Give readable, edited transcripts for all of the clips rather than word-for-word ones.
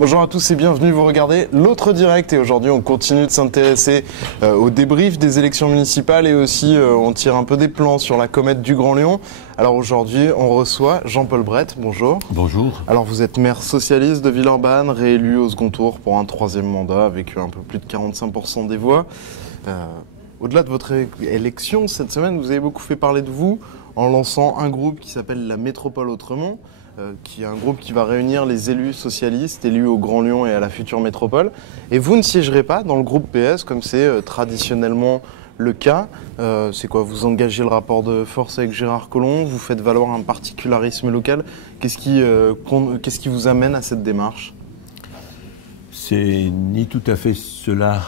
Bonjour à tous et bienvenue, vous regardez l'autre direct et aujourd'hui on continue de s'intéresser au débrief des élections municipales et aussi on tire un peu des plans sur la comète du Grand Lyon. Alors aujourd'hui on reçoit Jean-Paul Brett, bonjour. Bonjour. Alors vous êtes maire socialiste de Villeurbanne, réélu au second tour pour un troisième mandat avec un peu plus de 45% des voix. Au-delà de votre élection cette semaine, vous avez beaucoup fait parler de vous en lançant un groupe qui s'appelle la Métropole Autrement. Qui est un groupe qui va réunir les élus socialistes, élus au Grand Lyon et à la future métropole. Et vous ne siégerez pas dans le groupe PS comme c'est traditionnellement le cas. C'est quoi? Vous engagez le rapport de force avec Gérard Collomb, vous faites valoir un particularisme local. Qu'est-ce qui vous amène à cette démarche? C'est ni tout à fait cela,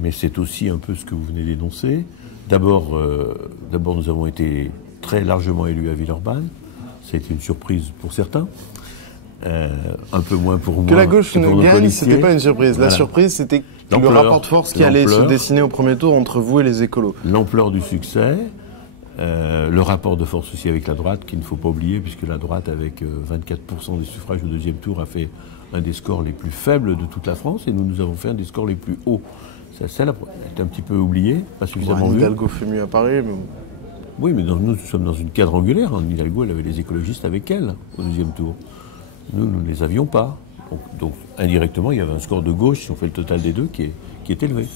mais c'est aussi un peu ce que vous venez d'énoncer. D'abord, nous avons été très largement élus à Villeurbanne. Ça a été une surprise pour certains, un peu moins pour moi. Que la gauche ne gagne, c'était pas une surprise. Voilà. La surprise, c'était le rapport de force qui allait se dessiner au premier tour entre vous et les écolos. L'ampleur du succès, le rapport de force aussi avec la droite, qu'il ne faut pas oublier, puisque la droite, avec 24% des suffrages au deuxième tour, a fait un des scores les plus faibles de toute la France, et nous avons fait un des scores les plus hauts. Ça c'est un petit peu oublié, pas suffisamment vu. Hidalgo fait mieux à Paris, mais... Oui, mais nous sommes dans une quadrangulaire. Hidalgo, elle avait les écologistes avec elle au deuxième tour. Nous ne les avions pas. Donc, indirectement, il y avait un score de gauche, si on fait le total des deux, qui est élevé.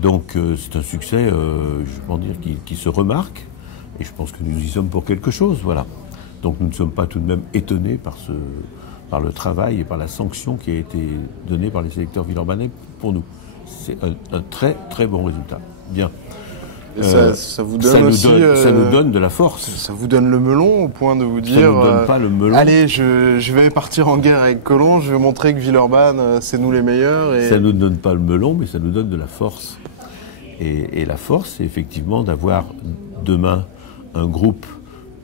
Donc, c'est un succès, je pense dire, qui se remarque. Et je pense que nous y sommes pour quelque chose, voilà. Donc, nous ne sommes pas tout de même étonnés par le travail et par la sanction qui a été donnée par les électeurs villeurbanais pour nous. C'est un très, très bon résultat. Bien. Ça vous donne aussi... ça nous donne de la force. Ça vous donne le melon au point de vous dire... Ça nous donne pas le melon. Allez, je vais partir en guerre avec Collomb, je vais montrer que Villeurbanne, c'est nous les meilleurs. Et... Ça nous donne pas le melon, mais ça nous donne de la force. Et la force, c'est effectivement d'avoir demain un groupe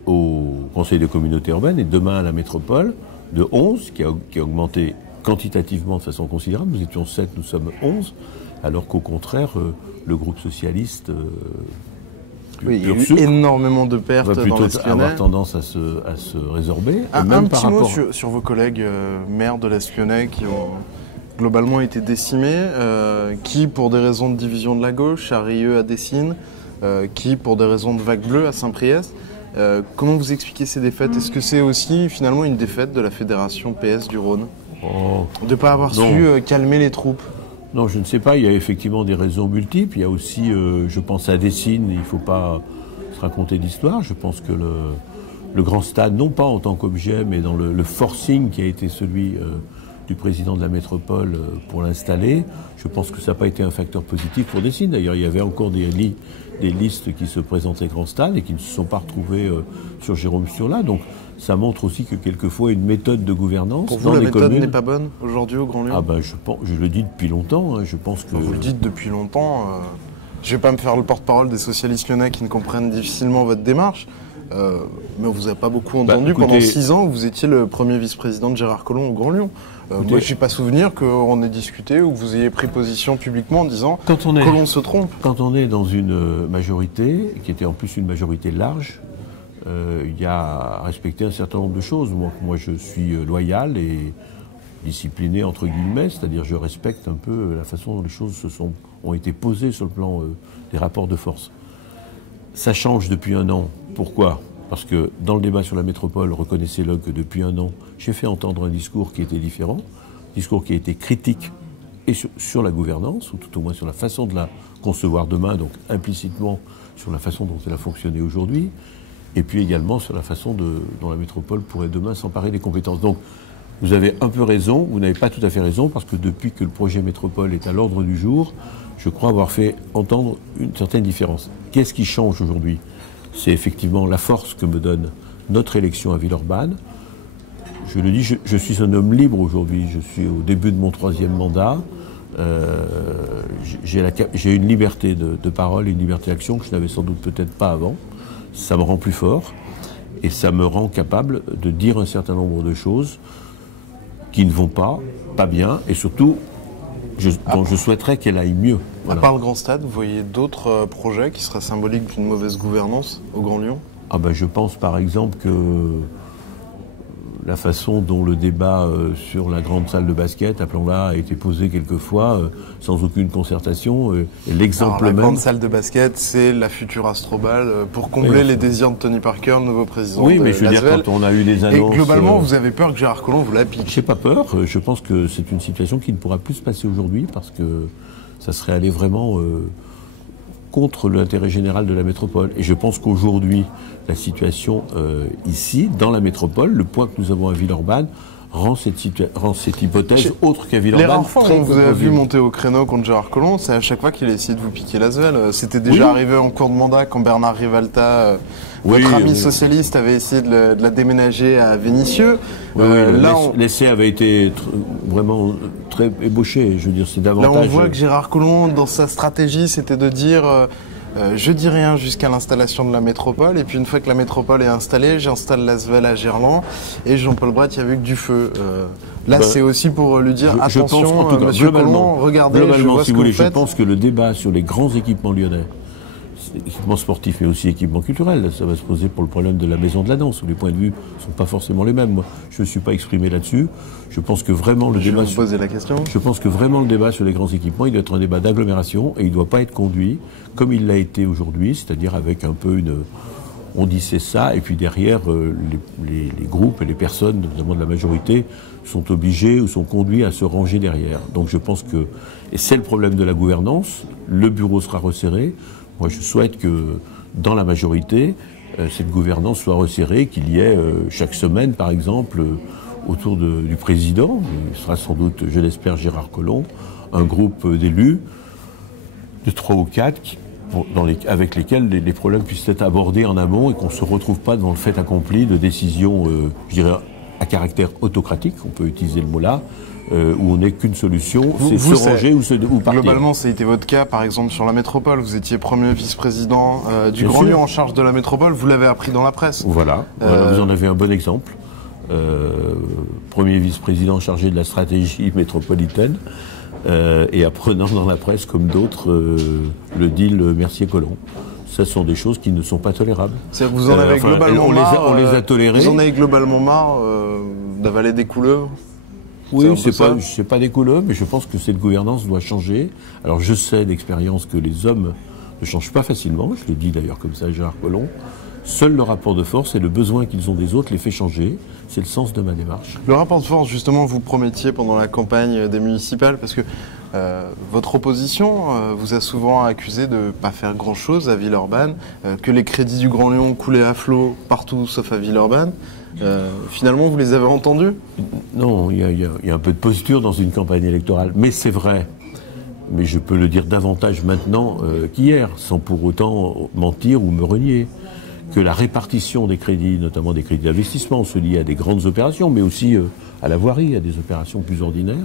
au Conseil de communauté urbaine et demain à la métropole de 11, qui a augmenté quantitativement de façon considérable. Nous étions 7, nous sommes 11. Alors qu'au contraire, le groupe socialiste il y a eu énormément de pertes va plutôt dans l'Espionnet. Avoir tendance à se résorber. Un petit mot sur vos collègues maires de l'Espionnet qui ont globalement été décimés, qui pour des raisons de division de la gauche à Rieux, à Dessines, qui pour des raisons de vague bleue à Saint-Priest. Comment vous expliquez ces défaites? Est-ce que c'est aussi finalement une défaite de la fédération PS du Rhône de ne pas avoir su calmer les troupes? Non, je ne sais pas. Il y a effectivement des raisons multiples. Il y a aussi, je pense à Dessines, il ne faut pas se raconter d'histoire. Je pense que le grand stade, non pas en tant qu'objet, mais dans le forcing qui a été celui du président de la métropole pour l'installer, je pense que ça n'a pas été un facteur positif pour Dessines. D'ailleurs, il y avait encore des listes qui se présentaient grand stade et qui ne se sont pas retrouvées sur Jérôme Sturla. Donc, ça montre aussi que quelquefois une méthode de gouvernance pour vous, la méthode n'est pas bonne aujourd'hui au Grand Lyon? Ah ben, je le dis depuis longtemps. Hein, je pense que vous le dites depuis longtemps. Je ne vais pas me faire le porte-parole des socialistes lyonnais qui ne comprennent difficilement votre démarche. Mais on vous a pas beaucoup entendu. Écoutez, pendant 6 ans, vous étiez le premier vice-président de Gérard Collomb au Grand Lyon. Moi, je n'ai pas souvenir qu'on ait discuté ou que vous ayez pris position publiquement en disant Collomb se trompe. Quand on est dans une majorité, qui était en plus une majorité large, il y a à respecter un certain nombre de choses. Moi, je suis loyal et discipliné, entre guillemets, c'est-à-dire je respecte un peu la façon dont les choses ont été posées sur le plan des rapports de force. Ça change depuis un an. Pourquoi? Parce que dans le débat sur la métropole, reconnaissez-le que depuis un an, j'ai fait entendre un discours qui était différent, un discours qui a été critique et sur la gouvernance, ou tout au moins sur la façon de la concevoir demain, donc implicitement sur la façon dont elle a fonctionné aujourd'hui, et puis également sur la façon dont la métropole pourrait demain s'emparer des compétences. Donc vous avez un peu raison, vous n'avez pas tout à fait raison, parce que depuis que le projet métropole est à l'ordre du jour, je crois avoir fait entendre une certaine différence. Qu'est-ce qui change aujourd'hui? C'est effectivement la force que me donne notre élection à Villeurbanne. Je le dis, je suis un homme libre aujourd'hui. Je suis au début de mon 3e mandat. J'ai une liberté de parole et une liberté d'action que je n'avais sans doute peut-être pas avant. Ça me rend plus fort et ça me rend capable de dire un certain nombre de choses qui ne vont pas bien, et surtout dont je souhaiterais qu'elle aille mieux. Voilà. À part le Grand Stade, vous voyez d'autres projets qui seraient symboliques d'une mauvaise gouvernance au Grand Lyon? Je pense par exemple que la façon dont le débat sur la grande salle de basket, appelons-la, a été posé quelquefois sans aucune concertation. L'exemple même... La grande salle de basket, c'est la future Astrobal pour combler les désirs de Tony Parker, le nouveau président de mais je veux dire, quand on a eu les annonces... Et globalement, vous avez peur que Gérard Collomb vous la pique? J'ai pas peur. Je pense que c'est une situation qui ne pourra plus se passer aujourd'hui parce que ça serait aller vraiment contre l'intérêt général de la métropole. Et je pense qu'aujourd'hui, la situation ici, dans la métropole, le point que nous avons à Villeurbanne, rend cette hypothèse autre qu'à Villeurbanne. Les rares fois où vous avez vu monter au créneau contre Gérard Collomb, c'est à chaque fois qu'il a essayé de vous piquer l'Asvel. C'était déjà arrivé en cours de mandat quand Bernard Rivalta, votre ami socialiste, avait essayé de la déménager à Vénissieux. L'essai avait été vraiment très ébauché. Je veux dire, c'est davantage... Là, on voit que Gérard Collomb, dans sa stratégie, c'était de dire... je dis rien jusqu'à l'installation de la métropole, et puis une fois que la métropole est installée, j'installe l'Asvel à Gerland, et Jean-Paul Brett, il n'y a vu que du feu. Là, c'est aussi pour lui dire, attention, pense, en tout cas, monsieur Collomb, regardez, je vois ce que vous faites. Je pense que le débat sur les grands équipements lyonnais, équipements sportifs, mais aussi équipements culturels, ça va se poser pour le problème de la maison de la danse, où les points de vue ne sont pas forcément les mêmes. Moi, je ne me suis pas exprimé là-dessus. Je pense que vraiment le débat... Je pense que vraiment le débat sur les grands équipements, il doit être un débat d'agglomération et il ne doit pas être conduit comme il l'a été aujourd'hui, c'est-à-dire avec un peu une... On dit c'est ça, et puis derrière, les groupes et les personnes, notamment de la majorité, sont obligés ou sont conduits à se ranger derrière. Donc je pense que... Et c'est le problème de la gouvernance, le bureau sera resserré. Moi, je souhaite que, dans la majorité, cette gouvernance soit resserrée, qu'il y ait chaque semaine, par exemple, autour du président, il sera sans doute, je l'espère, Gérard Collomb, un groupe d'élus, de 3 ou 4, avec lesquels les problèmes puissent être abordés en amont et qu'on ne se retrouve pas devant le fait accompli de décisions, je dirais, à caractère autocratique, on peut utiliser le mot là, où on n'est qu'une solution, c'est se ranger ou partir. Globalement, ça a été votre cas, par exemple, sur la métropole. Vous étiez premier vice-président du Grand Lyon en charge de la métropole. Vous l'avez appris dans la presse. Voilà, vous en avez un bon exemple. Premier vice-président chargé de la stratégie métropolitaine et apprenant dans la presse, comme d'autres, le deal Mercier-Collomb. Ce sont des choses qui ne sont pas tolérables. C'est-à-dire que vous en avez globalement marre. On les a tolérées. Vous en avez globalement marre d'avaler des couleuvres. Oui, c'est pas des couleuvres, mais je pense que cette gouvernance doit changer. Alors je sais d'expérience que les hommes ne changent pas facilement, je le dis d'ailleurs comme ça à Gérard Collomb. Seul le rapport de force et le besoin qu'ils ont des autres les fait changer. C'est le sens de ma démarche. Le rapport de force, justement, vous promettiez pendant la campagne des municipales, parce que votre opposition vous a souvent accusé de ne pas faire grand-chose à Villeurbanne, que les crédits du Grand Lyon coulaient à flot partout sauf à Villeurbanne. Finalement, vous les avez entendus? Non, il y a un peu de posture dans une campagne électorale, mais c'est vrai. Mais je peux le dire davantage maintenant qu'hier, sans pour autant mentir ou me renier, que la répartition des crédits, notamment des crédits d'investissement, ceux liés à des grandes opérations, mais aussi à la voirie, à des opérations plus ordinaires,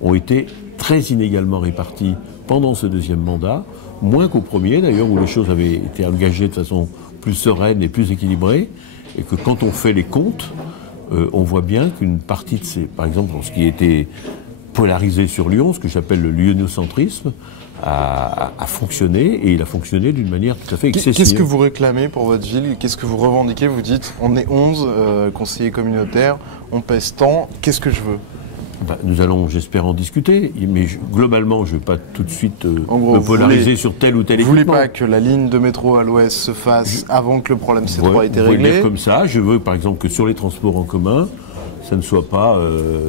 ont été très inégalement répartis pendant ce deuxième mandat, moins qu'au premier d'ailleurs, où les choses avaient été engagées de façon plus sereine et plus équilibrée, et que quand on fait les comptes, on voit bien qu'une partie de ces, par exemple, ce qui était polarisé sur Lyon, ce que j'appelle le lyonocentrisme, a fonctionné, et il a fonctionné d'une manière tout à fait excessive. Qu'est-ce que vous réclamez pour votre ville? Qu'est-ce que vous revendiquez? Vous dites, on est 11 conseillers communautaires, on pèse tant, qu'est-ce que je veux? Nous allons, j'espère, en discuter, mais globalement, je ne vais pas tout de suite me polariser sur tel ou tel équipement. Vous ne voulez pas que la ligne de métro à l'ouest se fasse avant que le problème C3 ait été réglé? Vous voulez dire comme ça. Je veux, par exemple, que sur les transports en commun, ça ne soit pas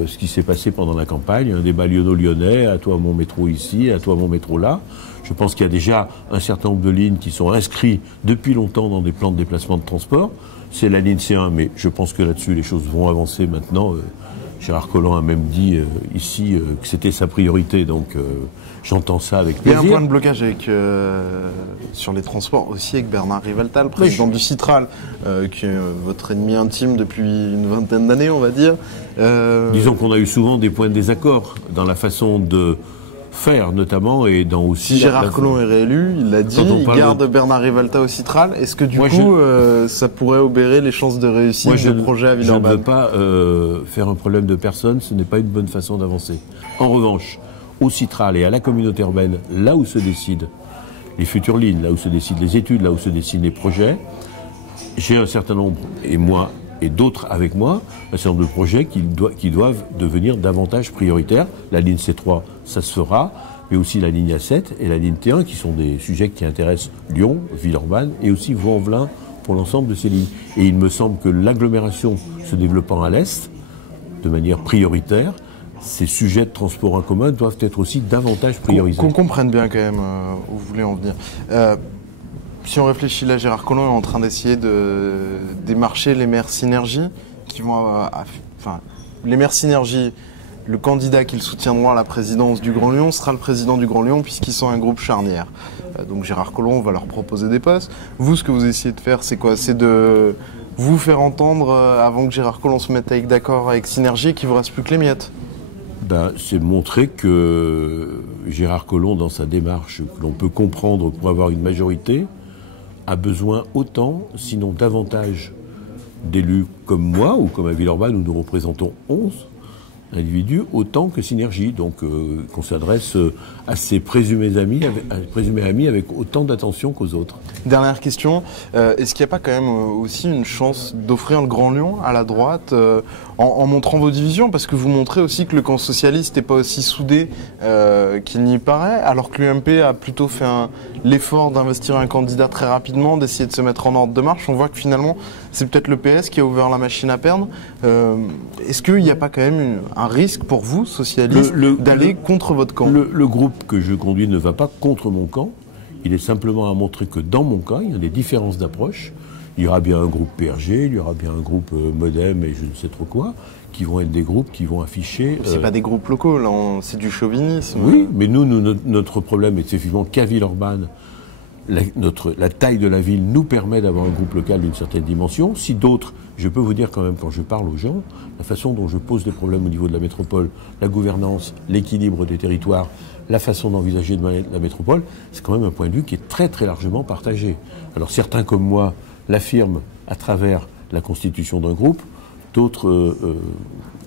ce qui s'est passé pendant la campagne, un débat lyonno-lyonnais, à toi mon métro ici, à toi mon métro là. Je pense qu'il y a déjà un certain nombre de lignes qui sont inscrites depuis longtemps dans des plans de déplacement de transport. C'est la ligne C1, mais je pense que là-dessus, les choses vont avancer maintenant. Gérard Collomb a même dit ici que c'était sa priorité, donc j'entends ça avec plaisir. Il y a un point de blocage sur les transports aussi avec Bernard Rivalta, le président du Citral, qui est votre ennemi intime depuis une vingtaine d'années, on va dire. Disons qu'on a eu souvent des points de désaccord dans la façon de faire, notamment, et dans aussi... Si Gérard Collomb est réélu, il l'a dit, il garde Bernard Rivalta au Citral. Est-ce que du coup, ça pourrait obérer les chances de réussite du projet à Villeurbanne? Je ne veux pas faire un problème de personne, ce n'est pas une bonne façon d'avancer. En revanche, au Citral et à la communauté urbaine, là où se décident les futures lignes, là où se décident les études, là où se décident les projets, j'ai un certain nombre, et moi, et d'autres avec moi, un certain nombre de projets qui doivent devenir davantage prioritaires. La ligne C3, ça se fera, mais aussi la ligne A7 et la ligne T1, qui sont des sujets qui intéressent Lyon, Villeurbanne, et aussi Vaux-en-Velin pour l'ensemble de ces lignes. Et il me semble que l'agglomération se développant à l'Est, de manière prioritaire, ces sujets de transport en commun doivent être aussi davantage priorisés. Qu'on comprenne bien quand même où vous voulez en venir. Si on réfléchit là, Gérard Collomb est en train d'essayer de démarcher les maires Synergie qui vont... les maires Synergie, le candidat qu'ils soutiendront à la présidence du Grand Lyon sera le président du Grand Lyon puisqu'ils sont un groupe charnière. Donc Gérard Collomb va leur proposer des postes. Vous, ce que vous essayez de faire, c'est quoi? C'est de vous faire entendre avant que Gérard Collomb se mette d'accord avec Synergie et qu'il ne vous reste plus que les miettes. C'est montrer que Gérard Collomb, dans sa démarche que l'on peut comprendre pour avoir une majorité, a besoin autant, sinon davantage, d'élus comme moi ou comme à Villeurbanne où nous représentons 11 individus, autant que Synergie. Donc qu'on s'adresse à ses présumés amis avec autant d'attention qu'aux autres. Dernière question, est-ce qu'il n'y a pas quand même aussi une chance d'offrir le Grand Lyon à la droite en montrant vos divisions? Parce que vous montrez aussi que le camp socialiste n'est pas aussi soudé qu'il n'y paraît, alors que l'UMP a plutôt fait l'effort d'investir un candidat très rapidement, d'essayer de se mettre en ordre de marche. On voit que finalement, c'est peut-être le PS qui a ouvert la machine à perdre. Est-ce qu'il n'y a pas quand même un risque pour vous, socialistes, d'aller contre votre camp? Le groupe que je conduis ne va pas contre mon camp. Il est simplement à montrer que dans mon cas, il y a des différences d'approche. Il y aura bien un groupe PRG, il y aura bien un groupe Modem et je ne sais trop quoi, qui vont être des groupes qui vont afficher... C'est pas des groupes locaux, là, c'est du chauvinisme. Oui, mais notre problème est effectivement qu'à Villeurbanne, la taille de la ville nous permet d'avoir un groupe local d'une certaine dimension. Si d'autres, je peux vous dire quand même, quand je parle aux gens, la façon dont je pose des problèmes au niveau de la métropole, la gouvernance, l'équilibre des territoires, la façon d'envisager la métropole, c'est quand même un point de vue qui est très très largement partagé. Alors certains comme moi l'affirment à travers la constitution d'un groupe, d'autres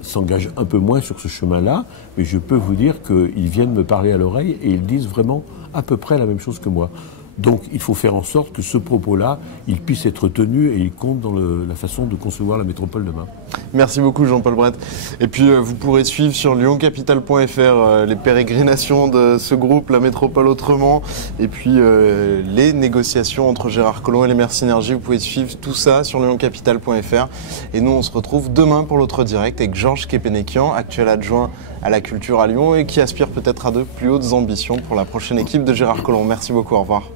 s'engagent un peu moins sur ce chemin-là, mais je peux vous dire qu'ils viennent me parler à l'oreille et ils disent vraiment à peu près la même chose que moi. Donc il faut faire en sorte que ce propos-là, il puisse être tenu et il compte dans la façon de concevoir la métropole demain. Merci beaucoup Jean-Paul Brett. Et puis vous pourrez suivre sur lyoncapital.fr les pérégrinations de ce groupe, la métropole autrement, et puis les négociations entre Gérard Collomb et les maires Synergie. Vous pouvez suivre tout ça sur lyoncapital.fr. Et nous on se retrouve demain pour l'autre direct avec Georges Kepenekian, actuel adjoint à la culture à Lyon et qui aspire peut-être à de plus hautes ambitions pour la prochaine équipe de Gérard Collomb. Merci beaucoup, au revoir.